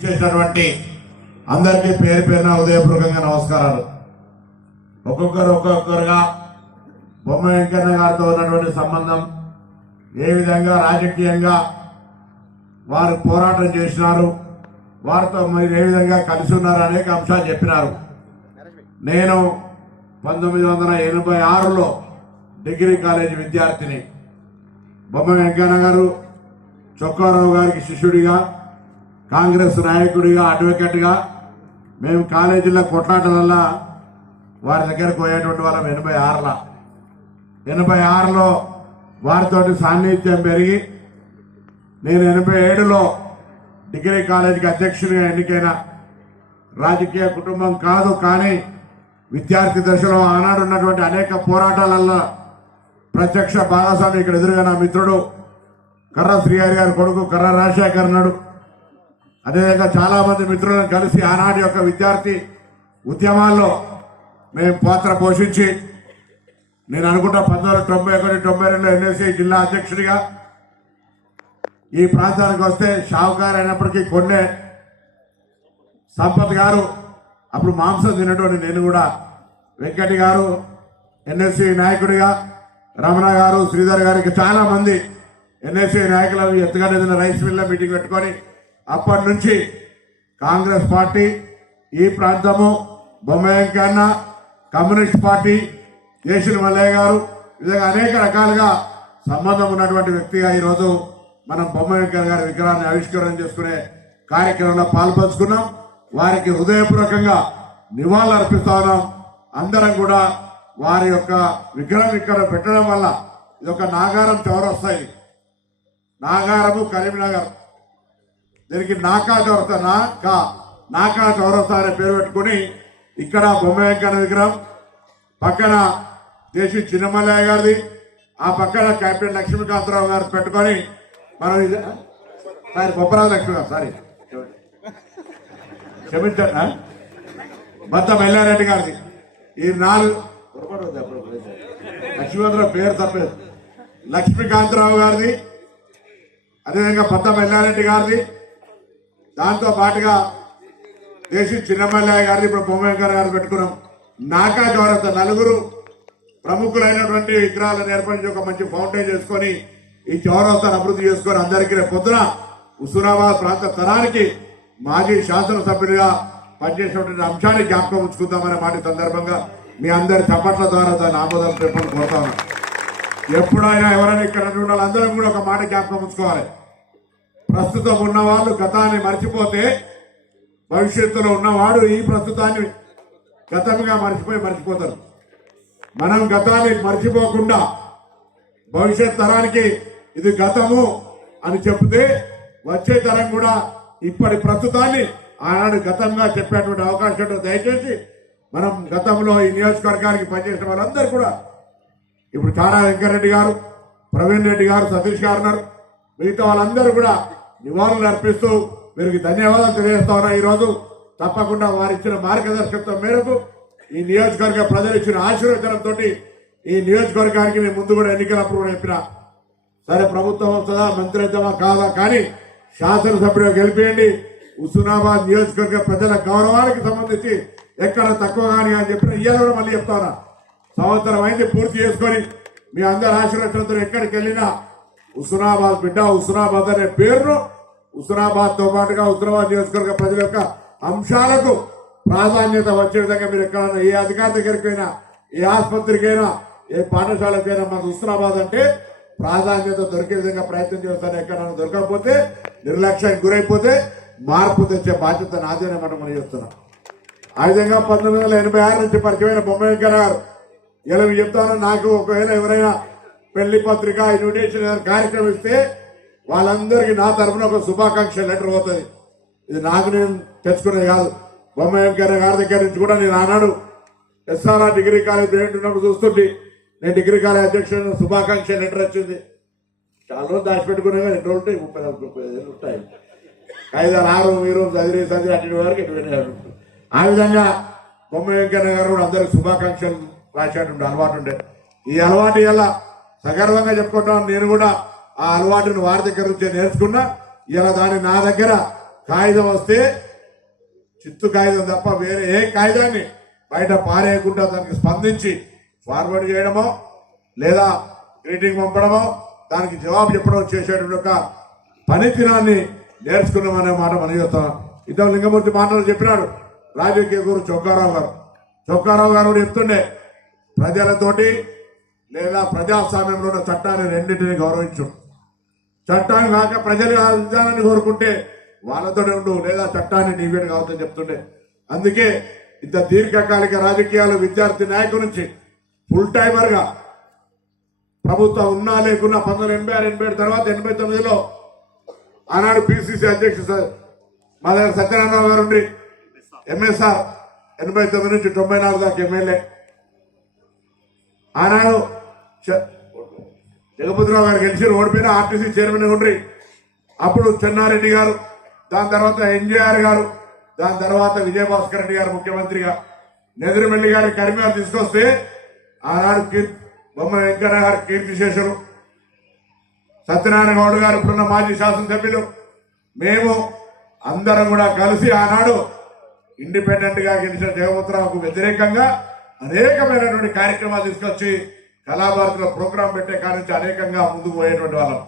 చేసినటువంటి అందరికీ పేరు పేరున ఉదయపూర్వకంగా నమస్కారాలు. ఒక్కొక్కరు ఒక్కొక్కరుగా బొమ్మ వెంకన్న గారితో ఉన్నటువంటి సంబంధం ఏ విధంగా రాజకీయంగా వారు పోరాటం చేసినారు వారితో మీరు ఏ విధంగా కలిసి ఉన్నారు అనేక అంశాలు చెప్పినారు. నేను పంతొమ్మిది వందల ఎనభై ఆరులో డిగ్రీ కాలేజీ విద్యార్థిని. బొమ్మ వెంకన్న గారు చొక్కారావు గారికి శిష్యుడిగా కాంగ్రెస్ నాయకుడిగా అడ్వకేట్గా మేము కాలేజీలో కొట్లాటలల్లా వారి దగ్గరకు పోయేటువంటి వాళ్ళం ఎనభై ఆరులో. ఎనభై ఆరులో వారితో సాన్నిధ్యం పెరిగి నేను ఎనభై ఏడులో డిగ్రీ కాలేజీకి అధ్యక్షుడిగా ఎన్నికైన రాజకీయ కుటుంబం కాదు కానీ విద్యార్థి దశలో ఆనాడు ఉన్నటువంటి అనేక పోరాటాలల్లో ప్రత్యక్ష భాగస్వామి ఇక్కడ ఎదురుగా నా మిత్రుడు కర్ర శ్రీహరి గారి కొడుకు కర్ర రాజశేఖర్ నాడు అదేవిధంగా చాలా మంది మిత్రులను కలిసి ఆనాటి యొక్క విద్యార్థి ఉద్యమాల్లో మేము పాత్ర పోషించి నేను అనుకుంటా పంతొమ్మిది వందల తొంభై ఒకటి తొంభై రెండు ఎన్ఎస్సీ జిల్లా అధ్యక్షుడిగా ఈ ప్రాంతానికి వస్తే షావుకారు అయినప్పటికీ కొన్నే సంపత్ గారు అప్పుడు మాంసం తినటువంటి నేను కూడా. వెంకటి గారు ఎన్ఎస్సీ నాయకుడిగా రమణ గారు శ్రీధర్ గారికి చాలా మంది ఎన్ఎస్సీ నాయకులు ఎత్తుగా రైస్ మిల్ల మీటింగ్ పెట్టుకొని అప్పటి నుంచి కాంగ్రెస్ పార్టీ ఈ ప్రాంతము బొమ్మ వెంకన్న కమ్యూనిస్ట్ పార్టీ దేశుల మల్లయ్య గారు విధంగా అనేక రకాలుగా సంబంధం ఉన్నటువంటి వ్యక్తిగా ఈరోజు మనం బొమ్మ గారి విగ్రహాన్ని ఆవిష్కరణ చేసుకునే కార్యక్రమంలో పాల్పంచుకున్నాం. వారికి హృదయపూర్వకంగా నివాళులు అర్పిస్తా ఉన్నాం. అందరం కూడా వారి యొక్క విగ్రహం ఇక్కడ పెట్టడం వల్ల ఇది ఒక నాగారం చౌరస్తాయి. నాగారము కరీంనగర్. దీనికి నాకా చౌరస్తా నాకా నాకా చౌరస్తా అనే పేరు పెట్టుకుని ఇక్కడ బొమ్మ వెంకన్న విగ్రహం పక్కన దేశీ చిన్నమల్లయ్య గారిది ఆ పక్కన కెప్టెన్ లక్ష్మీకాంతరావు గారు పెట్టుకొని మనం సారీ బొప్పరాజు లక్ష్మీకాంత్ సారీ. క్షమించండి భర్త బత్త మల్లారెడ్డి గారిది. ఈ నాలుగు లక్ష్మీకాంతరావు పేరు తప్పలేదు. లక్ష్మీకాంతరావు గారిది అదేవిధంగా బత్త మల్లారెడ్డి గారిది దాంతో పాటుగా దేశీ చిన్నమల్లయ్య గారు ఇప్పుడు బొమ్మ గారు పెట్టుకున్నాం. నాకా చౌరస్తా నలుగురు ప్రముఖులైనటువంటి విగ్రహాలను ఏర్పరించి ఒక మంచి ఫౌంటైన్ చేసుకొని ఈ చౌరస్తాను అభివృద్ధి చేసుకొని అందరికీ రేపు పొద్దున హుసూరాబాద్ ప్రాంత తరానికి మాజీ శాసనసభ్యులుగా పనిచేసినటువంటి అంశాన్ని జ్ఞాపకం ఉంచుకుందామనే మాట సందర్భంగా మీ అందరి చప్పట్ల ద్వారా దాన్ని ఆమోదం చెప్పని కోరుతా ఉన్నాను. ఎప్పుడైనా ఎవరైనా ఇక్కడ ఉండాలి అందరం కూడా ఒక మాట జ్ఞాపకం ఉంచుకోవాలి. ప్రస్తుతం ఉన్నవాళ్ళు గతాన్ని మర్చిపోతే భవిష్యత్తులో ఉన్నవాడు ఈ ప్రస్తుతాన్ని గతంగా మర్చిపోయి మర్చిపోతారు మనం గతాన్ని మర్చిపోకుండా భవిష్యత్ తరానికి ఇది గతము అని చెప్తే వచ్చే తరం కూడా ఇప్పటి ప్రస్తుతాన్ని ఆనాడు గతంగా చెప్పేటువంటి అవకాశం ఉంటుంది. దయచేసి మనం గతంలో ఈ నియోజకవర్గానికి పనిచేసిన వాళ్ళందరూ కూడా ఇప్పుడు తారా వెంకరెడ్డి గారు ప్రవీణ్ రెడ్డి గారు సతీష్ గారు ఉన్నారు మిగతా వాళ్ళందరూ కూడా నివాళులు అర్పిస్తూ వీరికి ధన్యవాదాలు తెలియజేస్తా ఉన్నా ఈరోజు. తప్పకుండా వారు ఇచ్చిన మార్గదర్శకత్వం మేరకు ఈ నియోజకవర్గ ప్రజలు ఇచ్చిన ఆశీర్వచనంతో ఈ నియోజకవర్గానికి మేము ముందు కూడా ఎన్నికలప్పుడు కూడా చెప్పిన. సరే ప్రభుత్వం వస్తుందా? మంత్రి అవుతామా? కాదా? కానీ శాసనసభ్యుడు గెలిపేయండి. హుస్నాబాద్ నియోజకవర్గ ప్రజల గౌరవానికి సంబంధించి ఎక్కడ తక్కువ కానీ అని చెప్పిన ఇయ్యాలి కూడా మళ్ళీ చెప్తా సంవత్సరం అయింది పూర్తి చేసుకొని మీ అందరి ఆశీర్వచనంతో ఎక్కడికి వెళ్ళినా హుస్నాబాద్ బిడ్డ హుస్నాబాద్ అనే పేరును హుస్నాబాద్తో పాటుగా హుస్నాబాద్ నియోజకవర్గ ప్రజల యొక్క అంశాలకు ప్రాధాన్యత వచ్చే విధంగా మీరు ఎక్కడైనా ఏ అధికారి దగ్గరికైనా ఏ ఆసుపత్రికైనా ఏ పాఠశాలకైనా మనకు హుస్నాబాద్ అంటే ప్రాధాన్యత దొరికే విధంగా ప్రయత్నం చేస్తాను ఎక్కడైనా దొరకకపోతే నిర్లక్ష్యానికి గురైపోతే మార్పు తెచ్చే బాధ్యత నాదేనే మనం మనం చేస్తున్నాం ఆ విధంగా పంతొమ్మిది వందల ఎనభై ఆరు నుంచి పరిచయమైన బొమ్మ గారు ఇలా చెప్తాను నాకు ఒకవేళ ఎవరైనా పెళ్ళి పత్రిక ఇన్విటేషన్ కార్యక్రమం ఇస్తే వాళ్ళందరికీ నా తరఫున ఒక శుభాకాంక్ష లెటర్ పోతుంది. ఇది నాకు నేను తెచ్చుకునేది కాదు. బొమ్మ గారి గారి దగ్గర నుంచి కూడా నేను ఆనాడు ఎస్ఆర్ఆర్ డిగ్రీ కాలేజ్ ఏంటున్నప్పుడు ఉన్నప్పుడు చూస్తుంటే నేను డిగ్రీ కాలేజ్ అధ్యక్షుడు శుభాకాంక్ష లెటర్ వచ్చింది. చాలా రోజులు దాచిపెట్టుకునే రెండు రోజులు ఉంటాయి? ముప్పై నాలుగు ముప్పై ఐదు ఉంటాయి. ఐదారు ఆరు మీరు చదివి చదివి అటు వరకు ఇటు ఆ విధంగా బొమ్మ వెంకన్న గారు కూడా అందరికి శుభాకాంక్షలు రాసేటువంటి అలవాటు ఉండే. ఈ అలవాటు ఇలా సగర్వంగా చెప్పుకుంటాను నేను కూడా ఆ అలవాటును వారి దగ్గర నుంచే నేర్చుకున్నా ఇలా దాన్ని నా దగ్గర కాగితం వస్తే చిత్తు కాగితం తప్ప వేరే ఏ కాగితాన్ని బయట పారేయకుండా దానికి స్పందించి ఫార్వర్డ్ చేయడమో లేదా గ్రీటింగ్ పంపడమో దానికి జవాబు చెప్పడం చేసేటువంటి ఒక పనితీరాన్ని నేర్చుకున్నామనే మాట మన చెప్తాం. ఇద్దరు లింగమూర్తి మాటలు చెప్పినాడు రాజకీయ గురు చొక్కారావు గారు. చొక్కారావు గారు కూడా చెప్తుండే ప్రజలతోటి లేదా ప్రజాస్వామ్యంలో ఉన్న చట్టాన్ని రెండింటిని గౌరవించు. చట్టాన్ని కాక ప్రజలు ఆ విధానాన్ని కోరుకుంటే వాళ్ళతోనే ఉండు లేదా చట్టాన్ని నీవేడు కావద్దని చెప్తుండే. అందుకే ఇంత దీర్ఘకాలిక రాజకీయాలు విద్యార్థి నాయకు నుంచి ఫుల్ టైమర్గా ప్రభుత్వం ఉన్నా లేకున్నా పంతొమ్మిది ఎనభై ఆరు ఎనభై ఏడు తర్వాత ఎనభై తొమ్మిదిలో ఆనాడు పిసిసి అధ్యక్షుడు మా దగ్గర సత్యనారాయణ గారు ఉండి ఎంఎస్ఆర్ ఎనభై తొమ్మిది నుంచి తొంభై నాలుగు దాకా ఎమ్మెల్యే. ఆనాడు చ- జగపతిరావు గారు గెలిచి ఓడిపోయిన ఆర్టీసీ చైర్మన్ ఉండ్రి. అప్పుడు చెన్నారెడ్డి గారు దాని తర్వాత ఎన్జీఆర్ గారు దాని తర్వాత విజయభాస్కర్ రెడ్డి గారు ముఖ్యమంత్రిగా. నెదిరిమెల్లి గారి కరిమేర తీసుకొస్తే ఆనాడు కీర్తి బొమ్మ వెంకన్న గారు కీర్తి శేషులు సత్యనారాయణ గౌడ్ గారు ఇప్పుడున్న మాజీ శాసనసభ్యులు. మేము అందరం కూడా కలిసి ఆనాడు ఇండిపెండెంట్గా గెలిచిన జగపతిరావుకు వ్యతిరేకంగా అనేకమైనటువంటి కార్యక్రమాలు తీసుకొచ్చి కళాభారతిలో ప్రోగ్రాం పెట్టే కాడి నుంచి అనేకంగా ముందుకు పోయేటువంటి వాళ్ళం.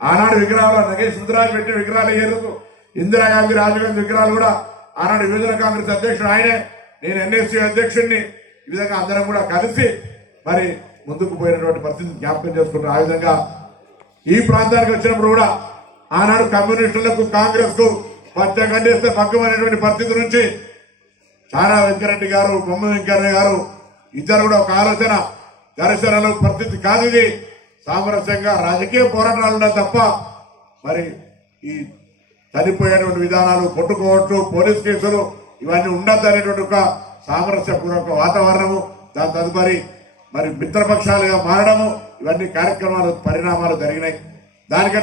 ఆనాడు విగ్రహాలు నగేష్ సుందరాజు పెట్టిన విగ్రహాలు అయ్యే ఇందిరాగాంధీ రాజీవ్ విగ్రహాలు కూడా ఆనాడు యువజన కాంగ్రెస్ అధ్యక్షుడు ఆయనే. నేను ఎన్ఎస్సీ అధ్యక్షుడిని ఈ విధంగా అందరం కూడా కలిసి మరి ముందుకు పోయినటువంటి పరిస్థితిని జ్ఞాపకం చేసుకుంటారు ఆ విధంగా ఈ ప్రాంతానికి వచ్చినప్పుడు కూడా ఆనాడు కమ్యూనిస్టులకు కాంగ్రెస్కు పచ్చ గండేస్తే పక్కమైనటువంటి పరిస్థితి నుంచి చారా వెంకరెడ్డి గారు బొమ్మ వెంకయ్య గారు ఇద్దరు కూడా ఒక ఆలోచన. ఘర్షణలు పరిస్థితి కాదు ఇది. సామరస్యంగా రాజకీయ పోరాటాలు తప్ప మరి ఈ చనిపోయేటువంటి విధానాలు కొట్టుకోవచ్చు పోలీస్ కేసులు ఇవన్నీ ఉండద్దు అనేటువంటి ఒక సామరస్యపూర్వక వాతావరణము దాని తదుపరి మరి మిత్రపక్షాలుగా మారడము ఇవన్నీ కార్యక్రమాలు పరిణామాలు జరిగినాయి. దానికంటే